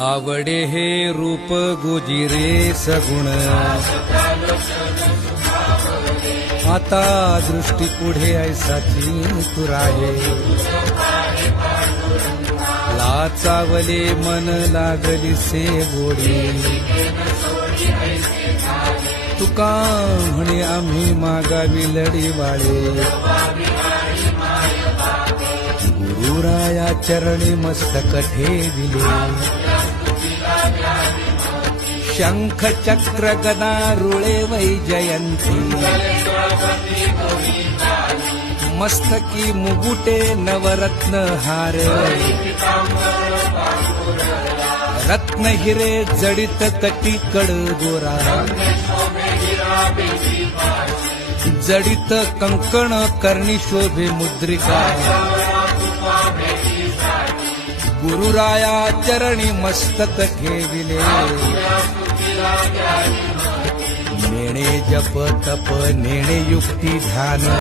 आवडे हे रूप गोजिरे सगुण, आता दृष्टी पुढे ऐसाची तुराहे. लाचावले मन लागली से गोडी, तुका म्हणे आम्ही मागावी लढीवाळे. गुरुराया चरणी मस्तक ठेविले, शंख चक्र गदा रुळे वैजयंती. मस्तकी मुगुटे नवरत्न हार, रत्न हिरे जडित तटी कड दोरा. जडित कंकण कर्णी शोभे मुद्रिका, गुरुराया चरणी मस्तक ठेविले. नेणे जप तप नेणे युक्ती ध्यान,